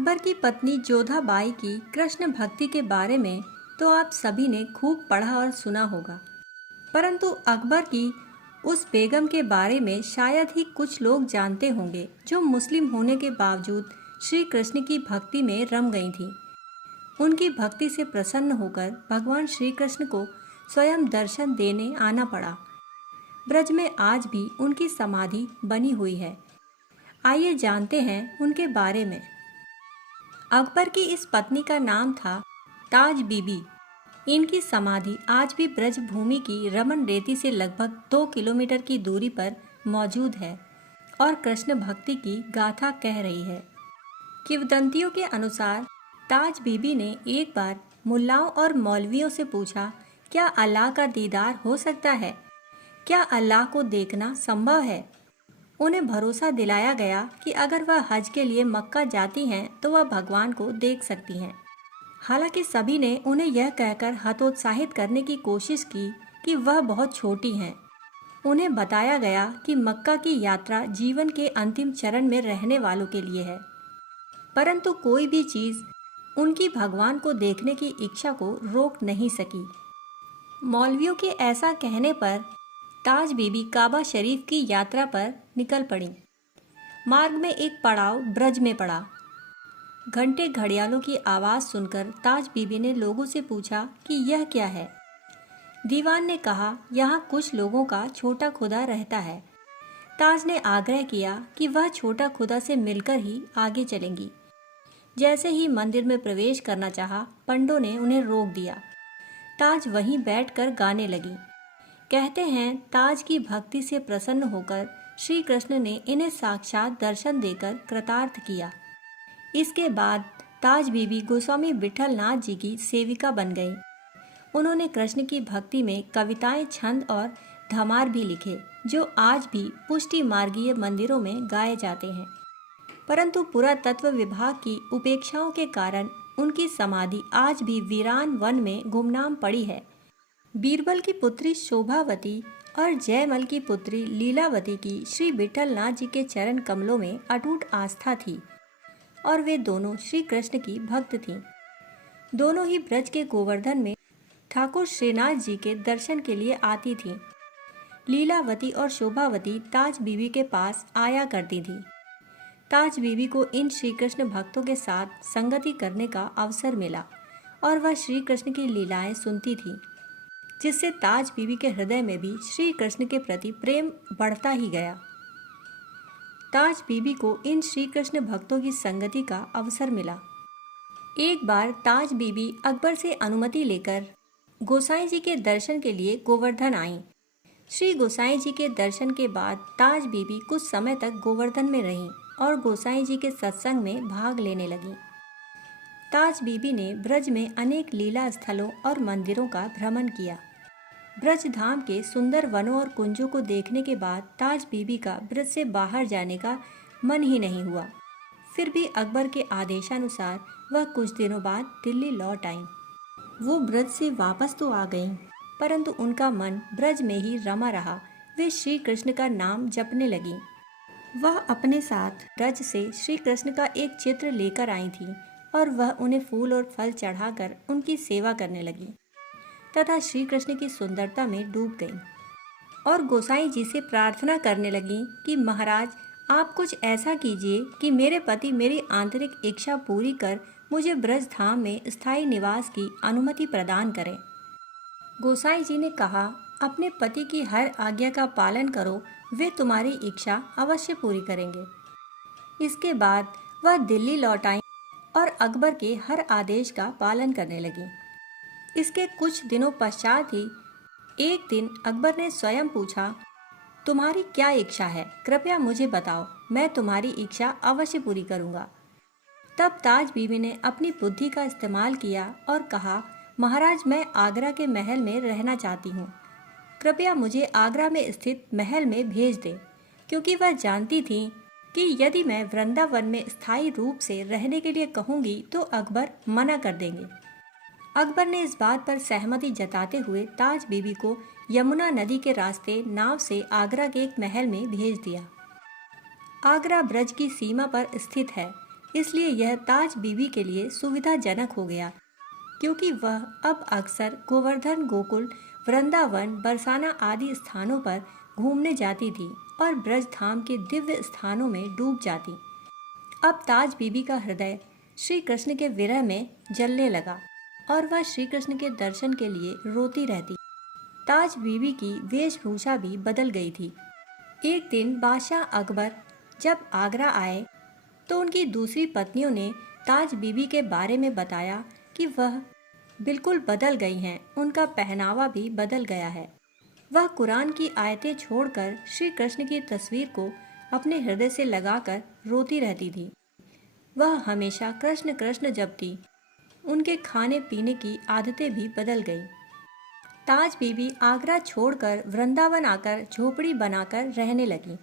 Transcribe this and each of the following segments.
अकबर की पत्नी जोधाबाई की कृष्ण भक्ति के बारे में तो आप सभी ने खूब पढ़ा और सुना होगा, परंतु अकबर की उस बेगम के बारे में शायद ही कुछ लोग जानते होंगे जो मुस्लिम होने के बावजूद श्री कृष्ण की भक्ति में रम गई थी। उनकी भक्ति से प्रसन्न होकर भगवान श्री कृष्ण को स्वयं दर्शन देने आना पड़ा। ब्रज में आज भी उनकी समाधि बनी हुई है। आइए जानते हैं उनके बारे में। अकबर की इस पत्नी का नाम था ताज बीबी। इनकी समाधि आज भी ब्रज भूमि की रमन रेती से लगभग 2 किलोमीटर की दूरी पर मौजूद है और कृष्ण भक्ति की गाथा कह रही है। किंवदंतियों के अनुसार ताज बीबी ने एक बार मुल्लाओं और मौलवियों से पूछा, क्या अल्लाह का दीदार हो सकता है? क्या अल्लाह को देखना संभव है? उन्हें भरोसा दिलाया गया कि अगर वह हज के लिए मक्का जाती हैं तो वह भगवान को देख सकती हैं। हालांकि सभी ने उन्हें यह कहकर हतोत्साहित करने की कोशिश की कि वह बहुत छोटी हैं। उन्हें बताया गया कि मक्का की यात्रा जीवन के अंतिम चरण में रहने वालों के लिए है, परंतु कोई भी चीज़ उनकी भगवान को देखने की इच्छा को रोक नहीं सकी। मौलवियों के ऐसा कहने पर ताज बीबी काबा शरीफ की यात्रा पर निकल पड़ी। मार्ग में एक पड़ाव ब्रज में पड़ा। घंटे घड़ियालों की आवाज़ सुनकर ताज बीबी ने लोगों से पूछा कि यह क्या है। दीवान ने कहा, यहाँ कुछ लोगों का छोटा खुदा रहता है। ताज ने आग्रह किया कि वह छोटा खुदा से मिलकर ही आगे चलेंगी। जैसे ही मंदिर में प्रवेश करना चाहा, पंडों ने उन्हें रोक दिया। ताज वहीं बैठकर गाने लगी। कहते हैं ताज की भक्ति से प्रसन्न होकर श्री कृष्ण ने इन्हें साक्षात दर्शन देकर कृतार्थ किया। इसके बाद ताज बीबी गोस्वामी विठल नाथ जी की सेविका बन गई। उन्होंने कृष्ण की भक्ति में कविताएं, छंद और धमार भी लिखे, जो आज भी पुष्टि मार्गीय मंदिरों में गाए जाते हैं। परंतु पुरातत्व विभाग की उपेक्षाओं के कारण उनकी समाधि आज भी वीरान वन में गुमनाम पड़ी है। बीरबल की पुत्री शोभावती और जयमल की पुत्री लीलावती की श्री विठल नाथ जी के चरण कमलों में अटूट आस्था थी और वे दोनों श्री कृष्ण की भक्त थीं। दोनों ही ब्रज के गोवर्धन में ठाकुर श्रीनाथ जी के दर्शन के लिए आती थीं। लीलावती और शोभावती ताज बीबी के पास आया करती थी। ताज बीबी को इन श्री कृष्ण भक्तों के साथ संगति करने का अवसर मिला और वह श्री कृष्ण की लीलाएं सुनती थी, जिससे ताज बीबी के हृदय में भी श्री कृष्ण के प्रति प्रेम बढ़ता ही गया। ताज बीबी को इन श्री कृष्ण भक्तों की संगति का अवसर मिला। एक बार ताज बीबी अकबर से अनुमति लेकर गोसाई जी के दर्शन के लिए गोवर्धन आईं। श्री गोसाई जी के दर्शन के बाद ताज बीबी कुछ समय तक गोवर्धन में रहीं और गोसाई जी के सत्संग में भाग लेने लगीं। ताज बीबी ने ब्रज में अनेक लीला स्थलों और मंदिरों का भ्रमण किया। ब्रज धाम के सुंदर वनों और कुंजों को देखने के बाद ताज बीबी का ब्रज से बाहर जाने का मन ही नहीं हुआ। फिर भी अकबर के आदेशानुसार वह कुछ दिनों बाद दिल्ली लौट आईं। वो ब्रज से वापस तो आ गईं, परंतु उनका मन ब्रज में ही रमा रहा। वे श्री कृष्ण का नाम जपने लगीं। वह अपने साथ ब्रज से श्री कृष्ण का एक चित्र लेकर आई थी और वह उन्हें फूल और फल चढ़ाकर उनकी सेवा करने लगी तथा श्री कृष्ण की सुंदरता में डूब गईं और गोसाई जी से प्रार्थना करने लगी कि महाराज, आप कुछ ऐसा कीजिए कि मेरे पति मेरी आंतरिक इच्छा पूरी कर मुझे ब्रज धाम में स्थायी निवास की अनुमति प्रदान करें। गोसाई जी ने कहा, अपने पति की हर आज्ञा का पालन करो, वे तुम्हारी इच्छा अवश्य पूरी करेंगे। इसके बाद वह दिल्ली लौट आई और अकबर के हर आदेश का पालन करने लगी। इसके कुछ दिनों पश्चात ही एक दिन अकबर ने स्वयं पूछा, तुम्हारी क्या इच्छा है? कृपया मुझे बताओ, मैं तुम्हारी इच्छा अवश्य पूरी करूंगा। तब ताज बीबी ने अपनी बुद्धि का इस्तेमाल किया और कहा, महाराज, मैं आगरा के महल में रहना चाहती हूँ। कृपया मुझे आगरा में स्थित महल में भेज दें, क्योंकि वह जानती थी कि यदि मैं वृंदावन में स्थायी रूप से रहने के लिए कहूँगी तो अकबर मना कर देंगे। अकबर ने इस बात पर सहमति जताते हुए ताज बीबी को यमुना नदी के रास्ते नाव से आगरा के एक महल में भेज दिया। आगरा ब्रज की सीमा पर स्थित है। इसलिए यह ताज बीबी के लिए सुविधाजनक हो गया, क्योंकि वह अब अक्सर गोवर्धन, गोकुल, वृंदावन, बरसाना आदि स्थानों पर घूमने जाती थी और ब्रज धाम के दिव्य स्थानों में डूब जाती। अब ताज बीबी का हृदय श्री कृष्ण के विरह में जलने लगा और वह श्री कृष्ण के दर्शन के लिए रोती रहती। ताज बीबी की वेशभूषा भी बदल गई थी। एक दिन बादशाह अकबर जब आगरा आए तो उनकी दूसरी पत्नियों ने ताज बीबी के बारे में बताया कि वह बिल्कुल बदल गई हैं, उनका पहनावा भी बदल गया है। वह कुरान की आयतें छोड़कर श्री कृष्ण की तस्वीर को अपने हृदय से लगाकर रोती रहती थी। वह हमेशा कृष्ण कृष्ण जपती। उनके खाने पीने की आदतें भी बदल गईं। ताज बीबी आगरा छोड़कर वृंदावन आकर झोपड़ी बनाकर रहने लगी।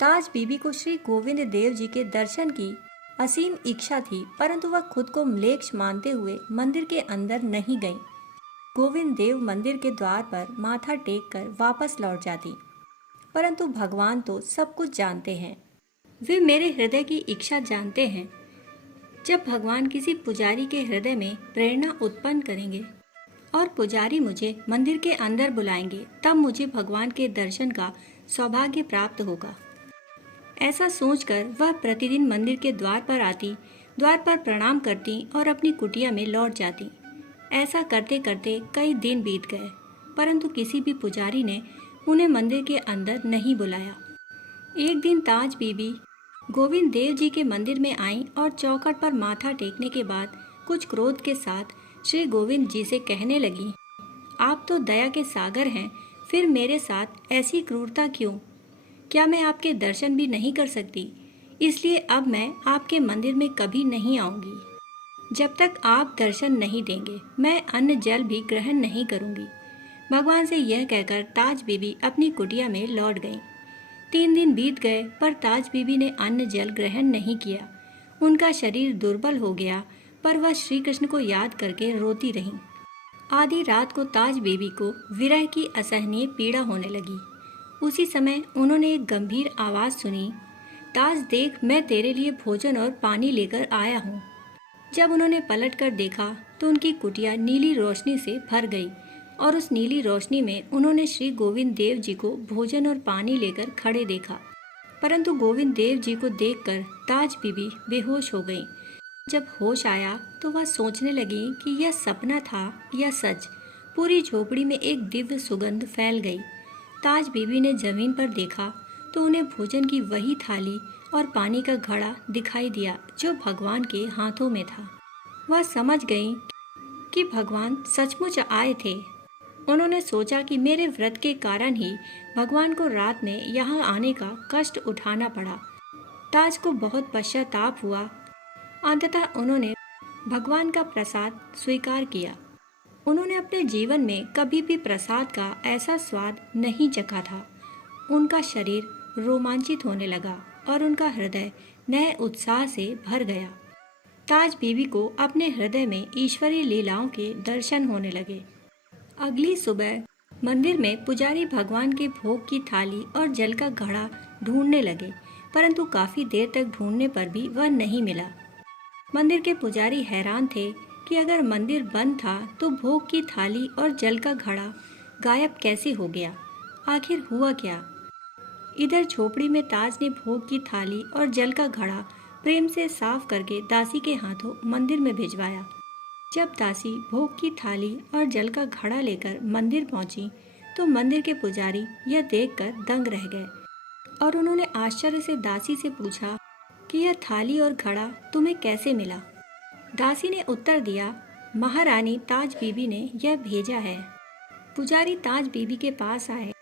ताज बीबी को श्री गोविंद देव जी के दर्शन की असीम इच्छा थी, परंतु वह खुद को म्लेच्छ मानते हुए मंदिर के अंदर नहीं गई। गोविंद देव मंदिर के द्वार पर माथा टेक कर वापस लौट जाती। परंतु भगवान तो सब कुछ जानते हैं। वे मेरे हृदय की इच्छा जानते हैं। जब भगवान किसी पुजारी के हृदय में प्रेरणा उत्पन्न करेंगे और पुजारी मुझे मंदिर के अंदर बुलाएंगे, तब मुझे भगवान के दर्शन का सौभाग्य प्राप्त होगा। ऐसा सोचकर वह प्रतिदिन मंदिर के द्वार पर आती, द्वार पर प्रणाम करती और अपनी कुटिया में लौट जाती। ऐसा करते करते कई दिन बीत गए, परंतु किसी भी पुजारी ने उन्हें मंदिर के अंदर नहीं बुलाया। एक दिन ताज बीबी गोविंद देव जी के मंदिर में आईं और चौखट पर माथा टेकने के बाद कुछ क्रोध के साथ श्री गोविंद जी से कहने लगी, आप तो दया के सागर हैं, फिर मेरे साथ ऐसी क्रूरता क्यों? क्या मैं आपके दर्शन भी नहीं कर सकती? इसलिए अब मैं आपके मंदिर में कभी नहीं आऊंगी। जब तक आप दर्शन नहीं देंगे, मैं अन्न जल भी ग्रहण नहीं करूंगी। भगवान से यह कहकर ताज बीबी अपनी कुटिया में लौट गईं। 3 दिन बीत गए, पर ताज बीबी ने अन्न जल ग्रहण नहीं किया। उनका शरीर दुर्बल हो गया, पर वह श्री कृष्ण को याद करके रोती रहीं। आधी रात को ताज बीबी को विरह की असहनीय पीड़ा होने लगी। उसी समय उन्होंने एक गंभीर आवाज सुनी, ताज देख, मैं तेरे लिए भोजन और पानी लेकर आया हूँ। जब उन्होंने पलट कर देखा तो उनकी कुटिया नीली रोशनी से भर गई और उस नीली रोशनी में उन्होंने श्री गोविंद देव जी को भोजन और पानी लेकर खड़े देखा। परंतु गोविंद देव जी को देखकर ताज बीबी बेहोश हो गई। जब होश आया तो वह सोचने लगी कि यह सपना था या सच। पूरी झोपड़ी में एक दिव्य सुगंध फैल गई। ताज बीबी ने जमीन पर देखा तो उन्हें भोजन की वही थाली और पानी का घड़ा दिखाई दिया जो भगवान के हाथों में था। वह समझ गई कि भगवान सचमुच आए थे। उन्होंने सोचा कि मेरे व्रत के कारण ही भगवान को रात में यहाँ आने का कष्ट उठाना पड़ा। ताज को बहुत पश्चाताप हुआ। अंततः उन्होंने भगवान का प्रसाद स्वीकार किया। उन्होंने अपने जीवन में कभी भी प्रसाद का ऐसा स्वाद नहीं चखा था। उनका शरीर रोमांचित होने लगा और उनका हृदय नए उत्साह से भर गया। ताज बीबी को अपने हृदय में ईश्वरीय लीलाओं के दर्शन होने लगे। अगली सुबह मंदिर में पुजारी भगवान के भोग की थाली और जल का घड़ा ढूंढने लगे, परंतु काफी देर तक ढूंढने पर भी वह नहीं मिला। मंदिर के पुजारी हैरान थे कि अगर मंदिर बंद था तो भोग की थाली और जल का घड़ा गायब कैसे हो गया? आखिर हुआ क्या? इधर झोपड़ी में ताज ने भोग की थाली और जल का घड़ा प्रेम से साफ करके दासी के हाथों मंदिर में भिजवाया। जब दासी भोग की थाली और जल का घड़ा लेकर मंदिर पहुंची तो मंदिर के पुजारी यह देखकर दंग रह गए और उन्होंने आश्चर्य से दासी से पूछा कि यह थाली और घड़ा तुम्हें कैसे मिला? दासी ने उत्तर दिया, महारानी ताज बीबी ने यह भेजा है। पुजारी ताज बीबी के पास आए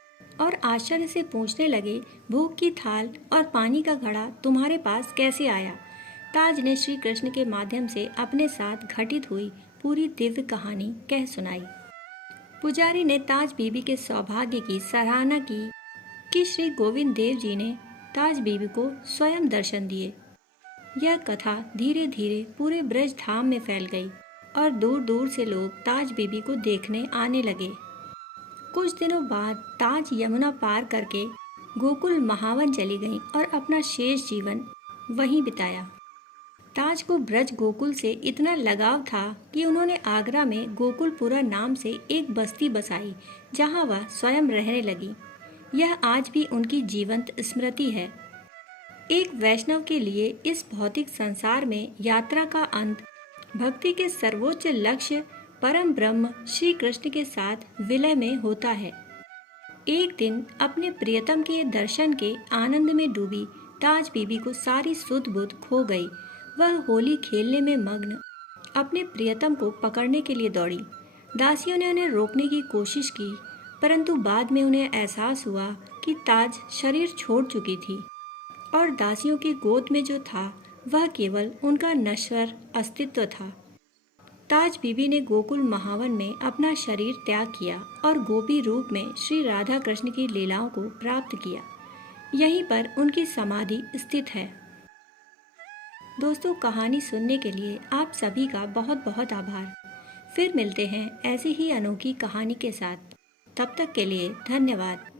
और आश्चर्य से पूछने लगे, भोग की थाल और पानी का घड़ा तुम्हारे पास कैसे आया? ताज ने श्री कृष्ण के माध्यम से अपने साथ घटित हुई पूरी दिव्य कहानी कह सुनाई। पुजारी ने ताज बीबी के सौभाग्य की सराहना की कि श्री गोविंद देव जी ने ताज बीबी को स्वयं दर्शन दिए। यह कथा धीरे धीरे पूरे ब्रज धाम में फैल गई और दूर दूर से लोग ताज बीबी को देखने आने लगे। कुछ दिनों बाद ताज यमुना पार करके गोकुल महावन चली गई और अपना शेष जीवन वहीं बिताया। ताज को ब्रज गोकुल से इतना लगाव था कि उन्होंने आगरा में गोकुलपुरा नाम से एक बस्ती बसाई, जहां वह स्वयं रहने लगी। यह आज भी उनकी जीवंत स्मृति है। एक वैष्णव के लिए इस भौतिक संसार में यात्रा का अंत भक्ति के सर्वोच्च लक्ष्य परम ब्रह्म श्री कृष्ण के साथ विलय में होता है। एक दिन अपने प्रियतम के दर्शन के आनंद में डूबी ताज बीबी को सारी सुध बुध खो गई। वह होली खेलने में मग्न अपने प्रियतम को पकड़ने के लिए दौड़ी। दासियों ने उन्हें रोकने की कोशिश की, परंतु बाद में उन्हें एहसास हुआ कि ताज शरीर छोड़ चुकी थी और दासियों की गोद में जो था वह केवल उनका नश्वर अस्तित्व था। ताज बीबी ने गोकुल महावन में अपना शरीर त्याग किया और गोपी रूप में श्री राधा कृष्ण की लीलाओं को प्राप्त किया। यहीं पर उनकी समाधि स्थित है। दोस्तों, कहानी सुनने के लिए आप सभी का बहुत बहुत आभार। फिर मिलते हैं ऐसी ही अनोखी कहानी के साथ। तब तक के लिए धन्यवाद।